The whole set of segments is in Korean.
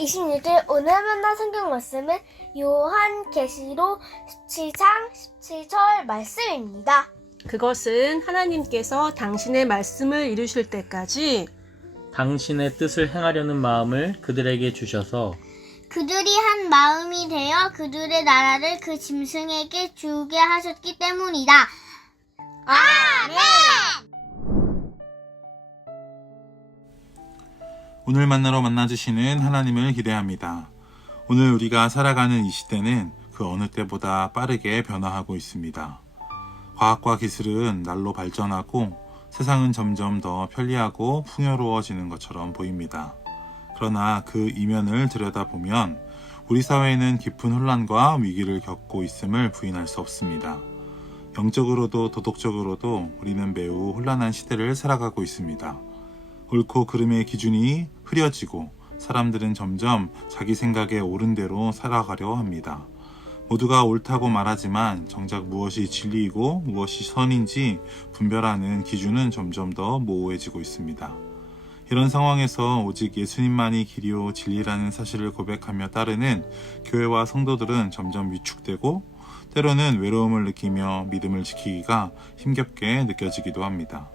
26일 오늘 만난 성경 말씀은 요한계시록 17장 17절 말씀입니다. 그것은 하나님께서 당신의 말씀을 이루실 때까지 당신의 뜻을 행하려는 마음을 그들에게 주셔서 그들이 한 마음이 되어 그들의 나라를 그 짐승에게 주게 하셨기 때문이다. 아멘! 오늘 만나러 만나주시는 하나님을 기대합니다. 오늘 우리가 살아가는 이 시대는 그 어느 때보다 빠르게 변화하고 있습니다. 과학과 기술은 날로 발전하고 세상은 점점 더 편리하고 풍요로워지는 것처럼 보입니다. 그러나 그 이면을 들여다보면 우리 사회는 깊은 혼란과 위기를 겪고 있음을 부인할 수 없습니다. 영적으로도 도덕적으로도 우리는 매우 혼란한 시대를 살아가고 있습니다. 옳고 그름의 기준이 흐려지고 사람들은 점점 자기 생각에 옳은 대로 살아가려 합니다. 모두가 옳다고 말하지만 정작 무엇이 진리이고 무엇이 선인지 분별하는 기준은 점점 더 모호해지고 있습니다. 이런 상황에서 오직 예수님만이 길이요 진리라는 사실을 고백하며 따르는 교회와 성도들은 점점 위축되고 때로는 외로움을 느끼며 믿음을 지키기가 힘겹게 느껴지기도 합니다.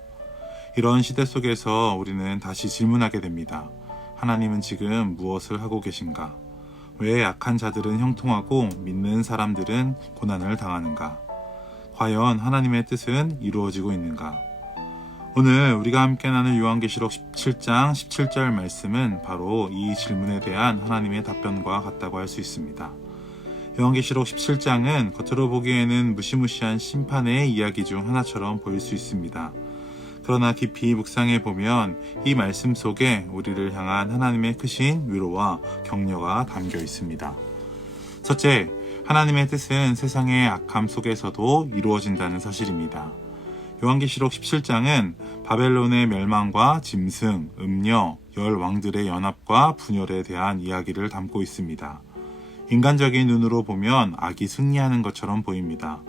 이런 시대 속에서 우리는 다시 질문하게 됩니다. 하나님은 지금 무엇을 하고 계신가? 왜 약한 자들은 형통하고 믿는 사람들은 고난을 당하는가? 과연 하나님의 뜻은 이루어지고 있는가? 오늘 우리가 함께 나눌 요한계시록 17장 17절 말씀은 바로 이 질문에 대한 하나님의 답변과 같다고 할 수 있습니다. 요한계시록 17장은 겉으로 보기에는 무시무시한 심판의 이야기 중 하나처럼 보일 수 있습니다. 그러나 깊이 묵상해 보면 이 말씀 속에 우리를 향한 하나님의 크신 위로와 격려가 담겨 있습니다. 첫째, 하나님의 뜻은 세상의 악함 속에서도 이루어진다는 사실입니다. 요한계시록 17장은 바벨론의 멸망과 짐승, 음녀, 열 왕들의 연합과 분열에 대한 이야기를 담고 있습니다. 인간적인 눈으로 보면 악이 승리하는 것처럼 보입니다.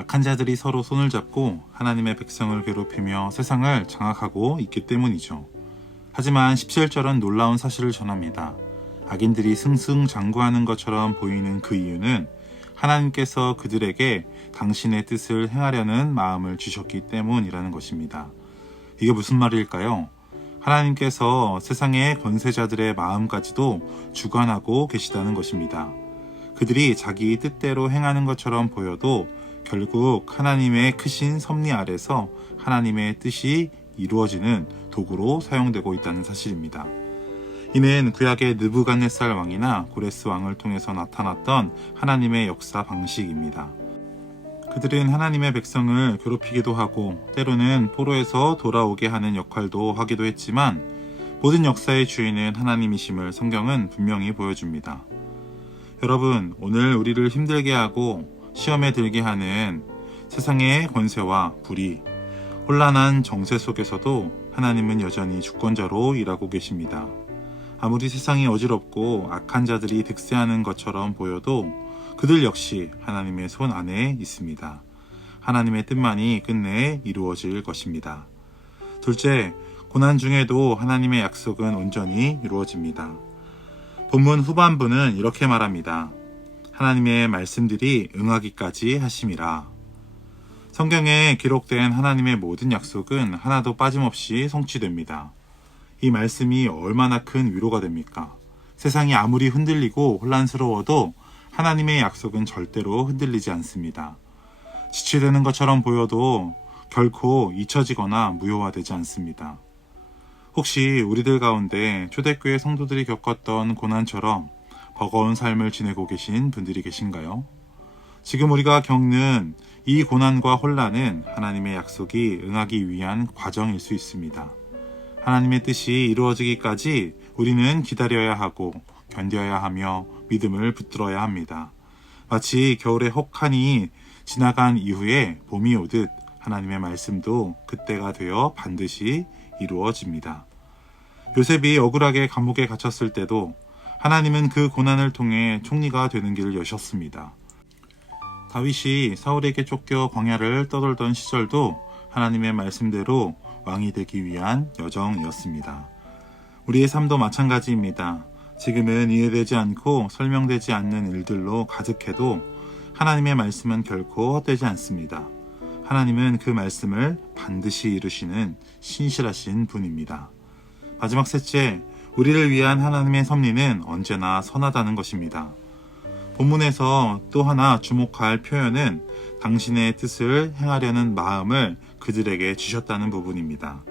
악한 자들이 서로 손을 잡고 하나님의 백성을 괴롭히며 세상을 장악하고 있기 때문이죠. 하지만 17절은 놀라운 사실을 전합니다. 악인들이 승승장구하는 것처럼 보이는 그 이유는 하나님께서 그들에게 당신의 뜻을 행하려는 마음을 주셨기 때문이라는 것입니다. 이게 무슨 말일까요? 하나님께서 세상의 권세자들의 마음까지도 주관하고 계시다는 것입니다. 그들이 자기 뜻대로 행하는 것처럼 보여도 결국 하나님의 크신 섭리 아래서 하나님의 뜻이 이루어지는 도구로 사용되고 있다는 사실입니다. 이는 구약의 느부갓네살 왕이나 고레스 왕을 통해서 나타났던 하나님의 역사 방식입니다. 그들은 하나님의 백성을 괴롭히기도 하고 때로는 포로에서 돌아오게 하는 역할도 하기도 했지만 모든 역사의 주인은 하나님이심을 성경은 분명히 보여줍니다. 여러분, 오늘 우리를 힘들게 하고 시험에 들게 하는 세상의 권세와 불의, 혼란한 정세 속에서도 하나님은 여전히 주권자로 일하고 계십니다. 아무리 세상이 어지럽고 악한 자들이 득세하는 것처럼 보여도 그들 역시 하나님의 손 안에 있습니다. 하나님의 뜻만이 끝내 이루어질 것입니다. 둘째, 고난 중에도 하나님의 약속은 온전히 이루어집니다. 본문 후반부는 이렇게 말합니다. 하나님의 말씀들이 응하기까지 하심이라. 성경에 기록된 하나님의 모든 약속은 하나도 빠짐없이 성취됩니다. 이 말씀이 얼마나 큰 위로가 됩니까? 세상이 아무리 흔들리고 혼란스러워도 하나님의 약속은 절대로 흔들리지 않습니다. 지체되는 것처럼 보여도 결코 잊혀지거나 무효화되지 않습니다. 혹시 우리들 가운데 초대교회 성도들이 겪었던 고난처럼 버거운 삶을 지내고 계신 분들이 계신가요? 지금 우리가 겪는 이 고난과 혼란은 하나님의 약속이 응하기 위한 과정일 수 있습니다. 하나님의 뜻이 이루어지기까지 우리는 기다려야 하고 견뎌야 하며 믿음을 붙들어야 합니다. 마치 겨울의 혹한이 지나간 이후에 봄이 오듯 하나님의 말씀도 그때가 되어 반드시 이루어집니다. 요셉이 억울하게 감옥에 갇혔을 때도 하나님은 그 고난을 통해 총리가 되는 길을 여셨습니다. 다윗이 사울에게 쫓겨 광야를 떠돌던 시절도 하나님의 말씀대로 왕이 되기 위한 여정이었습니다. 우리의 삶도 마찬가지입니다. 지금은 이해되지 않고 설명되지 않는 일들로 가득해도 하나님의 말씀은 결코 헛되지 않습니다. 하나님은 그 말씀을 반드시 이루시는 신실하신 분입니다. 마지막 셋째, 우리를 위한 하나님의 섭리는 언제나 선하다는 것입니다. 본문에서 또 하나 주목할 표현은 당신의 뜻을 행하려는 마음을 그들에게 주셨다는 부분입니다.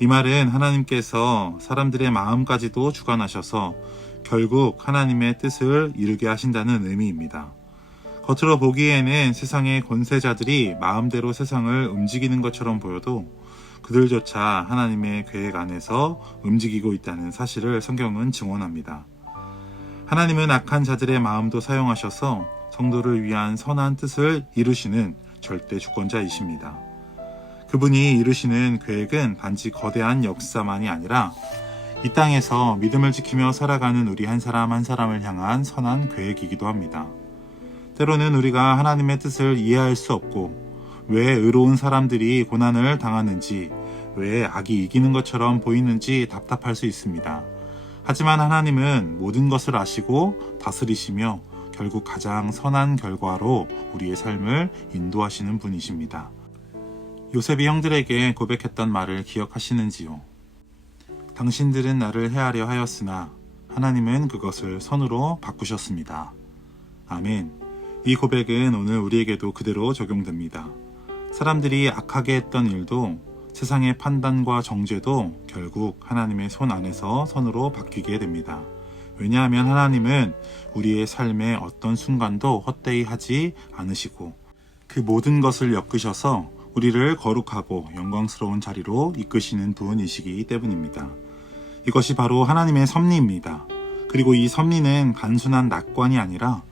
이 말은 하나님께서 사람들의 마음까지도 주관하셔서 결국 하나님의 뜻을 이루게 하신다는 의미입니다. 겉으로 보기에는 세상의 권세자들이 마음대로 세상을 움직이는 것처럼 보여도 그들조차 하나님의 계획 안에서 움직이고 있다는 사실을 성경은 증언합니다. 하나님은 악한 자들의 마음도 사용하셔서 성도를 위한 선한 뜻을 이루시는 절대 주권자이십니다. 그분이 이루시는 계획은 단지 거대한 역사만이 아니라 이 땅에서 믿음을 지키며 살아가는 우리 한 사람 한 사람을 향한 선한 계획이기도 합니다. 때로는 우리가 하나님의 뜻을 이해할 수 없고 왜 의로운 사람들이 고난을 당하는지, 왜 악이 이기는 것처럼 보이는지 답답할 수 있습니다. 하지만 하나님은 모든 것을 아시고 다스리시며 결국 가장 선한 결과로 우리의 삶을 인도하시는 분이십니다. 요셉이 형들에게 고백했던 말을 기억하시는지요? 당신들은 나를 해하려 하였으나 하나님은 그것을 선으로 바꾸셨습니다. 아멘. 이 고백은 오늘 우리에게도 그대로 적용됩니다. 사람들이 악하게 했던 일도 세상의 판단과 정죄도 결국 하나님의 손 안에서 선으로 바뀌게 됩니다. 왜냐하면 하나님은 우리의 삶의 어떤 순간도 헛되이 하지 않으시고 그 모든 것을 엮으셔서 우리를 거룩하고 영광스러운 자리로 이끄시는 분이시기 때문입니다. 이것이 바로 하나님의 섭리입니다. 그리고 이 섭리는 단순한 낙관이 아니라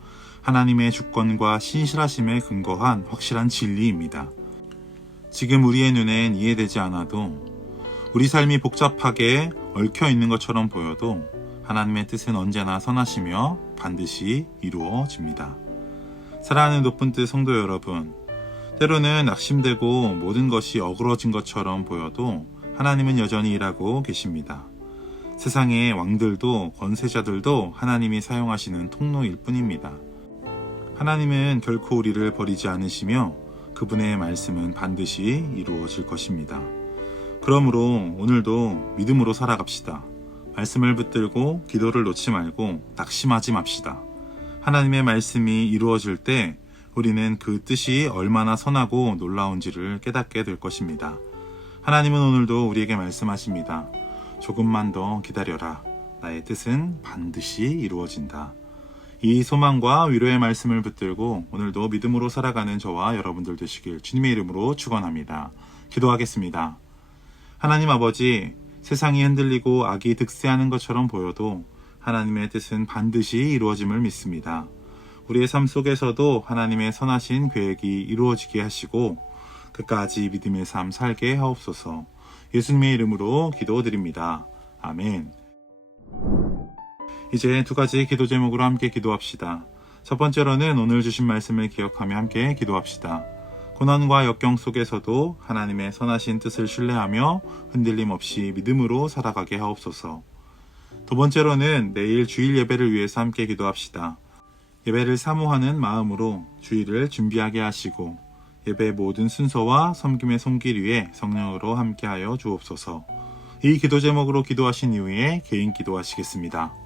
하나님의 주권과 신실하심에 근거한 확실한 진리입니다. 지금 우리의 눈엔 이해되지 않아도 우리 삶이 복잡하게 얽혀 있는 것처럼 보여도 하나님의 뜻은 언제나 선하시며 반드시 이루어집니다. 사랑하는 높은 뜻 성도 여러분, 때로는 낙심되고 모든 것이 어그러진 것처럼 보여도 하나님은 여전히 일하고 계십니다. 세상의 왕들도 권세자들도 하나님이 사용하시는 통로일 뿐입니다. 하나님은 결코 우리를 버리지 않으시며 그분의 말씀은 반드시 이루어질 것입니다. 그러므로 오늘도 믿음으로 살아갑시다. 말씀을 붙들고 기도를 놓지 말고 낙심하지 맙시다. 하나님의 말씀이 이루어질 때 우리는 그 뜻이 얼마나 선하고 놀라운지를 깨닫게 될 것입니다. 하나님은 오늘도 우리에게 말씀하십니다. 조금만 더 기다려라. 나의 뜻은 반드시 이루어진다. 이 소망과 위로의 말씀을 붙들고 오늘도 믿음으로 살아가는 저와 여러분들 되시길 주님의 이름으로 축원합니다. 기도하겠습니다. 하나님 아버지, 세상이 흔들리고 악이 득세하는 것처럼 보여도 하나님의 뜻은 반드시 이루어짐을 믿습니다. 우리의 삶 속에서도 하나님의 선하신 계획이 이루어지게 하시고 끝까지 믿음의 삶 살게 하옵소서. 예수님의 이름으로 기도드립니다. 아멘. 이제 두 가지 기도 제목으로 함께 기도합시다. 첫 번째로는 오늘 주신 말씀을 기억하며 함께 기도합시다. 고난과 역경 속에서도 하나님의 선하신 뜻을 신뢰하며 흔들림 없이 믿음으로 살아가게 하옵소서. 두 번째로는 내일 주일 예배를 위해서 함께 기도합시다. 예배를 사모하는 마음으로 주일을 준비하게 하시고 예배의 모든 순서와 섬김의 손길 위에 성령으로 함께하여 주옵소서. 이 기도 제목으로 기도하신 이후에 개인 기도하시겠습니다.